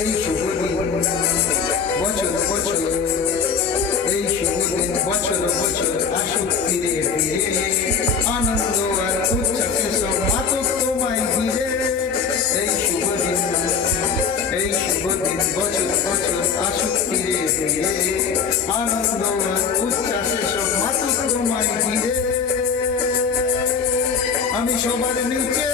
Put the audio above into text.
এই শুভ দিন বছর বছর, এই শুভ দিন বছর বছর আসুক ফিরে ফিরে, আনন্দ আর উচ্ছ্বাসে সব মাতক তোমায় ঘিরে। এই শুভ দিন, এই শুভ দিন বছর বছর আসুক ফিরে ফিরে, আনন্দ আর উচ্ছ্বাসে সব মাতক তোমায় ঘিরে। আমি সবার নিচে